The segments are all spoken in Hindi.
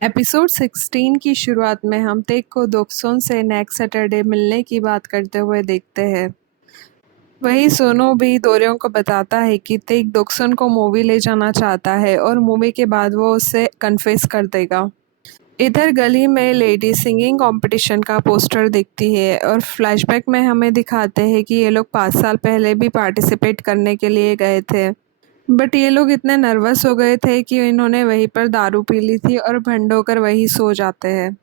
एपिसोड 16 की शुरुआत में हम तेक को दोक्सोन से नेक्स्ट सैटरडे मिलने की बात करते हुए देखते हैं। वही सोनो भी दोरियों को बताता है कि तेक दोक्सोन को मूवी ले जाना चाहता है और मूवी के बाद वो उससे कन्फेस कर देगा। इधर गली में लेडी सिंगिंग कंपटीशन का पोस्टर दिखती है और फ्लैशबैक में हमें दिखाते हैं कि ये लोग 5 साल पहले भी पार्टिसिपेट करने के लिए गए थे। बट ये लोग इतने नर्वस हो गए थे कि इन्होंने वहीं पर दारू पी ली थी और भंड होकर वहीं सो जाते हैं।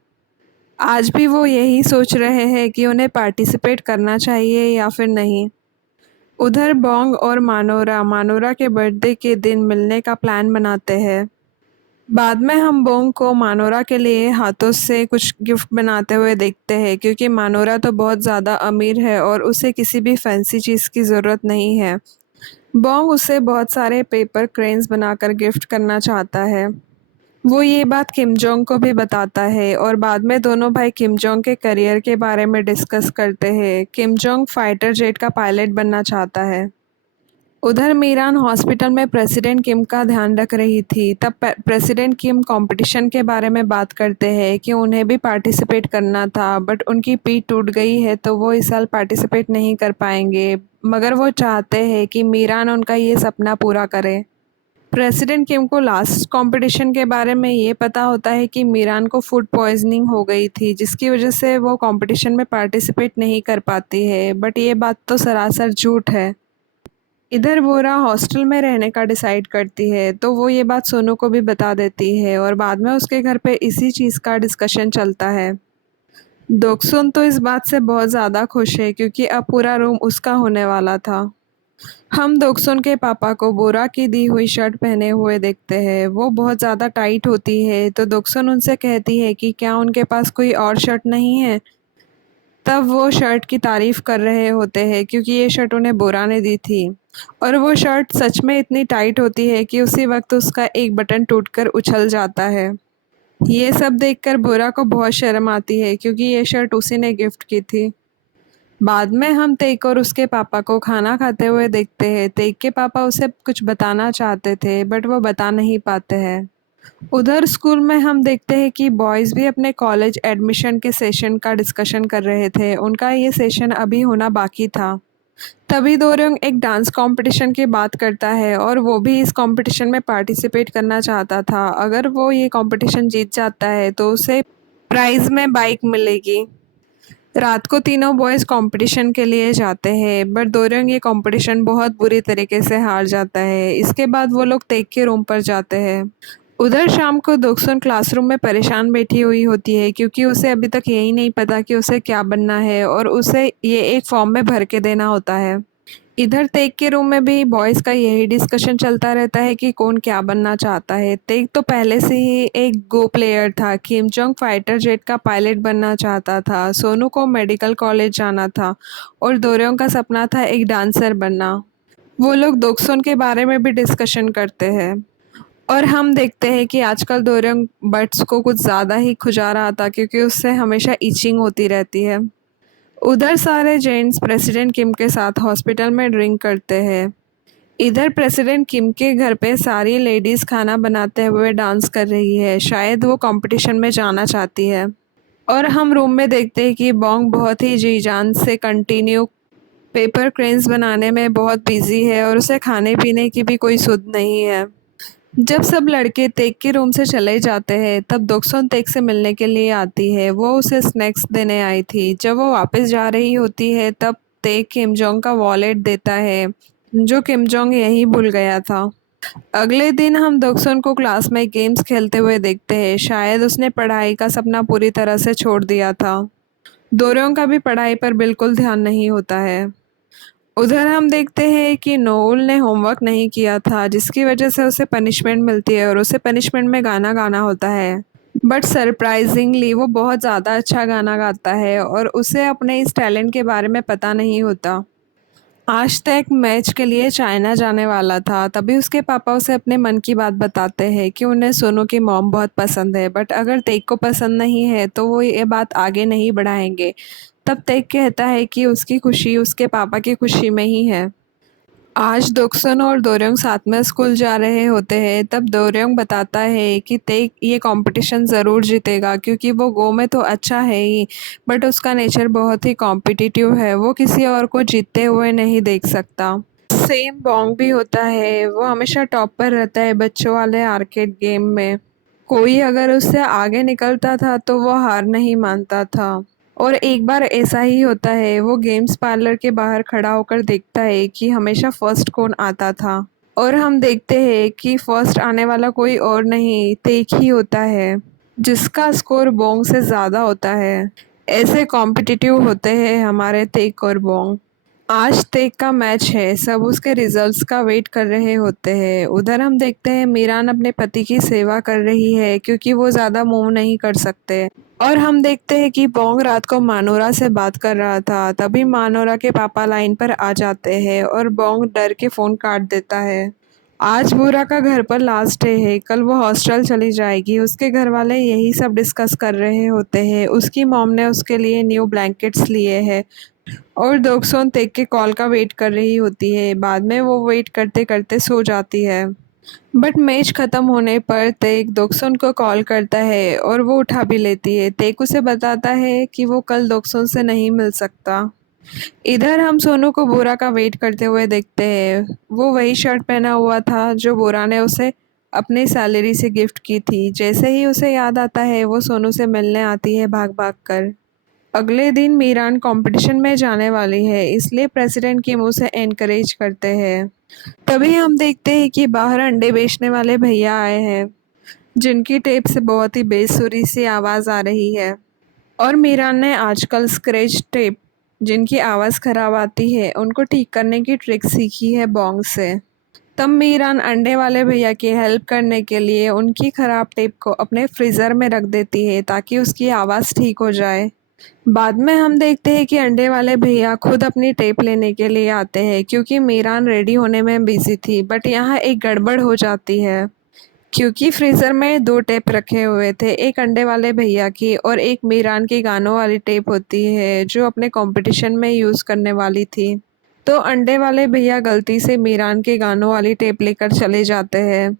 आज भी वो यही सोच रहे हैं कि उन्हें पार्टिसिपेट करना चाहिए या फिर नहीं। उधर बोंग और मानोरा मानोरा के बर्थडे के दिन मिलने का प्लान बनाते हैं। बाद में हम बोंग को मानोरा के लिए हाथों से कुछ गिफ्ट बनाते हुए देखते हैं, क्योंकि मानोरा तो बहुत ज़्यादा अमीर है और उसे किसी भी फैंसी चीज़ की ज़रूरत नहीं है। बोंग उसे बहुत सारे पेपर क्रेन्स बनाकर गिफ्ट करना चाहता है। वो ये बात किम जोंग को भी बताता है और बाद में दोनों भाई किम जोंग के करियर के बारे में डिस्कस करते हैं। किम जोंग फाइटर जेट का पायलट बनना चाहता है। उधर मीरान हॉस्पिटल में प्रेसिडेंट किम का ध्यान रख रही थी। तब प्रेसिडेंट किम कंपटीशन के बारे में बात करते हैं कि उन्हें भी पार्टिसिपेट करना था, बट उनकी पीठ टूट गई है तो वो इस साल पार्टिसिपेट नहीं कर पाएंगे। मगर वो चाहते हैं कि मीरान उनका ये सपना पूरा करे। प्रेसिडेंट किम को लास्ट कंपटीशन के बारे में ये पता होता है कि मीरान को फूड पॉइजनिंग हो गई थी, जिसकी वजह से वो कंपटीशन में पार्टिसिपेट नहीं कर पाती है। बट ये बात तो सरासर झूठ है। इधर बोरा हॉस्टल में रहने का डिसाइड करती है तो वो ये बात सोनू को भी बता देती है और बाद में उसके घर पे इसी चीज़ का डिस्कशन चलता है। दोक्सुन तो इस बात से बहुत ज़्यादा खुश है क्योंकि अब पूरा रूम उसका होने वाला था। हम दोक्सुन के पापा को बोरा की दी हुई शर्ट पहने हुए देखते हैं। वो बहुत ज़्यादा टाइट होती है तो दोक्सुन उनसे कहती है कि क्या उनके पास कोई और शर्ट नहीं है। तब वो शर्ट की तारीफ कर रहे होते हैं क्योंकि ये शर्ट उन्हें बोरा ने दी थी और वो शर्ट सच में इतनी टाइट होती है कि उसी वक्त उसका एक बटन टूटकर उछल जाता है। ये सब देखकर बोरा को बहुत शर्म आती है क्योंकि ये शर्ट उसी ने गिफ्ट की थी। बाद में हम तेक और उसके पापा को खाना खाते हुए देखते हैं। तेक के पापा उसे कुछ बताना चाहते थे बट वो बता नहीं पाते हैं। उधर स्कूल में हम देखते हैं कि बॉयज़ भी अपने कॉलेज एडमिशन के सेशन का डिस्कशन कर रहे थे। उनका ये सेशन अभी होना बाकी था। तभी दोरंग एक डांस कंपटीशन की बात करता है और वो भी इस कंपटीशन में पार्टिसिपेट करना चाहता था। अगर वो ये कंपटीशन जीत जाता है तो उसे प्राइज़ में बाइक मिलेगी। रात को तीनों बॉयज़ कंपटीशन के लिए जाते हैं बट दोरंग ये कंपटीशन बहुत बुरी तरीके से हार जाता है। इसके बाद वो लोग तेक के रूम पर जाते हैं। उधर शाम को दोक्सुन क्लासरूम में परेशान बैठी हुई होती है क्योंकि उसे अभी तक यही नहीं पता कि उसे क्या बनना है और उसे ये एक फॉर्म में भर के देना होता है। इधर तेक के रूम में भी बॉयज़ का यही डिस्कशन चलता रहता है कि कौन क्या बनना चाहता है। तेक तो पहले से ही एक गो प्लेयर था। किम जोंग फाइटर जेट का पायलट बनना चाहता था। सोनू को मेडिकल कॉलेज जाना था और दोरयोंग का सपना था एक डांसर बनना। वो लोग दोक्सुन के बारे में भी डिस्कशन करते हैं और हम देखते हैं कि आजकल दोरंग बट्स को कुछ ज़्यादा ही खुजा रहा था क्योंकि उससे हमेशा इचिंग होती रहती है। उधर सारे जेंट्स प्रेसिडेंट किम के साथ हॉस्पिटल में ड्रिंक करते हैं। इधर प्रेसिडेंट किम के घर पे सारी लेडीज़ खाना बनाते हुए डांस कर रही है। शायद वो कंपटीशन में जाना चाहती है। और हम रूम में देखते हैं कि बोंग बहुत ही जी जान से कंटिन्यू पेपर क्रेन्स बनाने में बहुत बिजी है और उसे खाने पीने की भी कोई सुध नहीं है। जब सब लड़के तेक के रूम से चले जाते हैं तब दोक्सुन तेक से मिलने के लिए आती है। वो उसे स्नैक्स देने आई थी। जब वो वापस जा रही होती है तब तेक किम जोंग का वॉलेट देता है जो किम जोंग यहीं भूल गया था। अगले दिन हम दोक्सुन को क्लास में गेम्स खेलते हुए देखते हैं। शायद उसने पढ़ाई का सपना पूरी तरह से छोड़ दिया था। दोरों का भी पढ़ाई पर बिल्कुल ध्यान नहीं होता है। उधर हम देखते हैं कि नोल ने होमवर्क नहीं किया था, जिसकी वजह से उसे पनिशमेंट मिलती है और उसे पनिशमेंट में गाना गाना होता है। बट सरप्राइजिंगली वो बहुत ज़्यादा अच्छा गाना गाता है और उसे अपने इस टैलेंट के बारे में पता नहीं होता। आज तक मैच के लिए चाइना जाने वाला था, तभी उसके पापा उसे अपने मन की बात बताते हैं कि उन्हें सोनू की मॉम बहुत पसंद है, बट अगर तेक को पसंद नहीं है तो वो ये बात आगे नहीं बढ़ाएंगे। तब तेक कहता है कि उसकी खुशी उसके पापा की खुशी में ही है। आज दोक्सन और दोर्योंग साथ में स्कूल जा रहे होते हैं। तब दोर्योंग बताता है कि तेक ये कंपटीशन ज़रूर जीतेगा क्योंकि वो गो में तो अच्छा है ही, बट उसका नेचर बहुत ही कॉम्पिटिटिव है। वो किसी और को जीतते हुए नहीं देख सकता। सेम बोंग भी होता है, वो हमेशा टॉप पर रहता है बच्चों वाले आर्केड गेम में। कोई अगर उससे आगे निकलता था तो वो हार नहीं मानता था। और एक बार ऐसा ही होता है, वो गेम्स पार्लर के बाहर खड़ा होकर देखता है कि हमेशा फर्स्ट कौन आता था। और हम देखते हैं कि फर्स्ट आने वाला कोई और नहीं, तेक ही होता है, जिसका स्कोर बोंग से ज़्यादा होता है। ऐसे कॉम्पिटिटिव होते हैं हमारे तेक और बोंग। आज तेक का मैच है, सब उसके रिजल्ट्स का वेट कर रहे होते हैं। उधर हम देखते हैं मीरान अपने पति की सेवा कर रही है क्योंकि वो ज़्यादा मूव नहीं कर सकते। और हम देखते हैं कि बोंग रात को मानोरा से बात कर रहा था, तभी मानोरा के पापा लाइन पर आ जाते हैं और बोंग डर के फ़ोन काट देता है। आज बुरा का घर पर लास्ट डे है, कल वो हॉस्टल चली जाएगी। उसके घर वाले यही सब डिस्कस कर रहे होते हैं। उसकी मॉम ने उसके लिए न्यू ब्लैंकेट्स लिए हैं और दोगसोन तेक के कॉल का वेट कर रही होती है। बाद में वो वेट करते करते सो जाती है। बट मैच ख़त्म होने पर तेक दोगसोन को कॉल करता है और वो उठा भी लेती है। तेक उसे बताता है कि वो कल दोगसोन से नहीं मिल सकता। इधर हम सोनू को बोरा का वेट करते हुए देखते हैं। वो वही शर्ट पहना हुआ था जो बोरा ने उसे अपनी सैलरी से गिफ्ट की थी। जैसे ही उसे याद आता है, वो सोनू से मिलने आती है भाग भाग कर। अगले दिन मीरान कंपटीशन में जाने वाली है, इसलिए प्रेसिडेंट किम उसे एनकरेज करते हैं। तभी हम देखते हैं कि बाहर अंडे बेचने वाले भैया आए हैं, जिनकी टेप से बहुत ही बेसुरी सी आवाज़ आ रही है। और मीरान ने आजकल स्क्रैच टेप, जिनकी आवाज़ ख़राब आती है, उनको ठीक करने की ट्रिक सीखी है बोंग से। तब मीरान अंडे वाले भैया की हेल्प करने के लिए उनकी ख़राब टेप को अपने फ्रीज़र में रख देती है ताकि उसकी आवाज़ ठीक हो जाए। बाद में हम देखते हैं कि अंडे वाले भैया खुद अपनी टेप लेने के लिए आते हैं क्योंकि मीरान रेडी होने में बिजी थी। बट यहाँ एक गड़बड़ हो जाती है क्योंकि फ्रीज़र में दो टेप रखे हुए थे, एक अंडे वाले भैया की और एक मीरान की गानों वाली टेप होती है जो अपने कंपटीशन में यूज़ करने वाली थी। तो अंडे वाले भैया गलती से मीरान के गानों वाली टेप लेकर चले जाते हैं।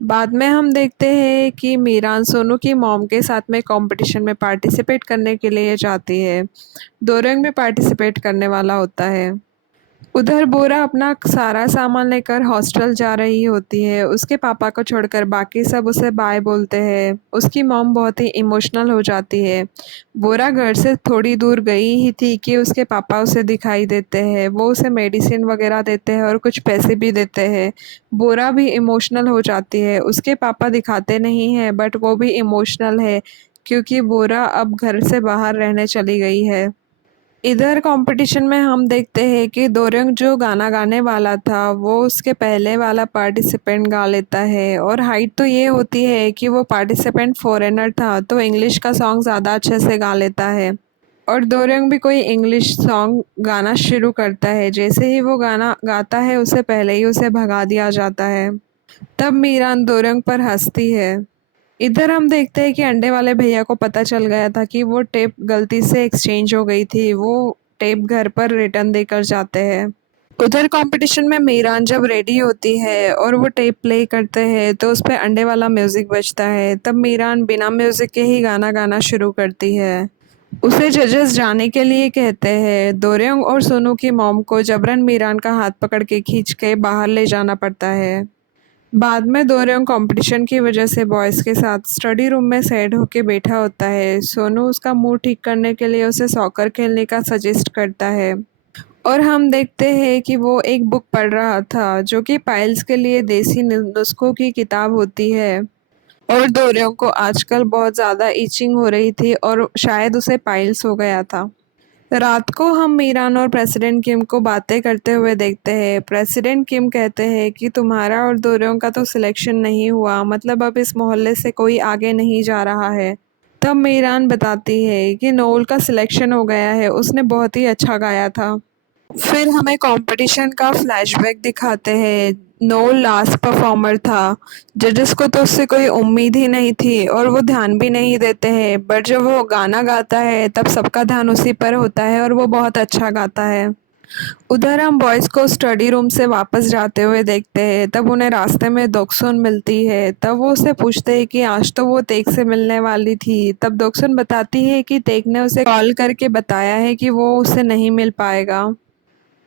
बाद में हम देखते हैं कि मीरान सोनू की मॉम के साथ में कंपटीशन में पार्टिसिपेट करने के लिए जाती है। दोरंग भी पार्टिसिपेट करने वाला होता है। उधर बोरा अपना सारा सामान लेकर हॉस्टल जा रही होती है। उसके पापा को छोड़कर बाकी सब उसे बाय बोलते हैं। उसकी मॉम बहुत ही इमोशनल हो जाती है। बोरा घर से थोड़ी दूर गई ही थी कि उसके पापा उसे दिखाई देते हैं। वो उसे मेडिसिन वगैरह देते हैं और कुछ पैसे भी देते हैं। बोरा भी इमोशनल हो जाती है। उसके पापा दिखाते नहीं हैं, बट वो भी इमोशनल है क्योंकि बोरा अब घर से बाहर रहने चली गई है। इधर कंपटीशन में हम देखते हैं कि दोरंग जो गाना गाने वाला था, वो उसके पहले वाला पार्टिसिपेंट गा लेता है। और हाइट तो ये होती है कि वो पार्टिसिपेंट फॉरेनर था, तो इंग्लिश का सॉन्ग ज़्यादा अच्छे से गा लेता है। और दोरंग भी कोई इंग्लिश सॉन्ग गाना शुरू करता है। जैसे ही वो गाना गाता है, उससे पहले ही उसे भगा दिया जाता है। तब मीरान दोरंग पर हंसती है। इधर हम देखते हैं कि अंडे वाले भैया को पता चल गया था कि वो टेप गलती से एक्सचेंज हो गई थी। वो टेप घर पर रिटर्न देकर जाते हैं। उधर कंपटीशन में मीरान जब रेडी होती है और वो टेप प्ले करते हैं तो उस पे अंडे वाला म्यूज़िक बजता है। तब मीरान बिना म्यूज़िक के ही गाना गाना शुरू करती है। उसे जजेस जाने के लिए कहते हैं। दोरयोंग और सोनू की मॉम को जबरन मीरान का हाथ पकड़ के खींच के बाहर ले जाना पड़ता है। बाद में दोरंग कंपटीशन की वजह से बॉयज़ के साथ स्टडी रूम में सैड होके बैठा होता है। सोनू उसका मूड ठीक करने के लिए उसे सॉकर खेलने का सजेस्ट करता है। और हम देखते हैं कि वो एक बुक पढ़ रहा था जो कि पाइल्स के लिए देसी नुस्खों की किताब होती है। और दोरंग को आजकल बहुत ज़्यादा इचिंग हो रही थी और शायद उसे पाइल्स हो गया था। रात को हम मीरान और प्रेसिडेंट किम को बातें करते हुए देखते हैं। प्रेसिडेंट किम कहते हैं कि तुम्हारा और दोरंग का तो सिलेक्शन नहीं हुआ, मतलब अब इस मोहल्ले से कोई आगे नहीं जा रहा है। तब मीरान बताती है कि नोल का सिलेक्शन हो गया है, उसने बहुत ही अच्छा गाया था। फिर हमें कंपटीशन का फ्लैशबैक दिखाते हैं। नोल लास्ट परफॉर्मर था। जजेस को तो उससे कोई उम्मीद ही नहीं थी और वो ध्यान भी नहीं देते हैं, बट जब वो गाना गाता है तब सबका ध्यान उसी पर होता है और वो बहुत अच्छा गाता है। उधर हम बॉयज़ को स्टडी रूम से वापस जाते हुए देखते हैं। तब उन्हें रास्ते में दोक्सुन मिलती है। तब वो उसे पूछते हैं कि आज तो वो तेक से मिलने वाली थी। तब दोक्सुन बताती है कि तेक ने उसे कॉल करके बताया है कि वो उसे नहीं मिल पाएगा।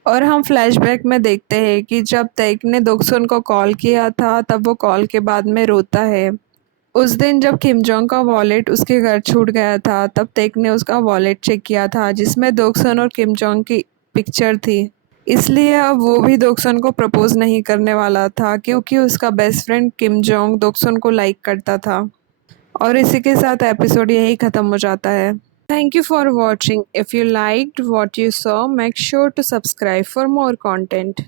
और हम फ्लैशबैक में देखते हैं कि जब तेक ने दोक्सुन को कॉल किया था तब वो कॉल के बाद में रोता है। उस दिन जब किम जोंग का वॉलेट उसके घर छूट गया था तब तेक ने उसका वॉलेट चेक किया था जिसमें दोक्सन और किम जोंग की पिक्चर थी। इसलिए अब वो भी दोक्सन को प्रपोज नहीं करने वाला था क्योंकि उसका बेस्ट फ्रेंड किम जोंग दोक्सन को लाइक करता था। और इसी के साथ एपिसोड यही ख़त्म हो जाता है। Thank you for watching. If you liked what you saw make sure to subscribe for more content.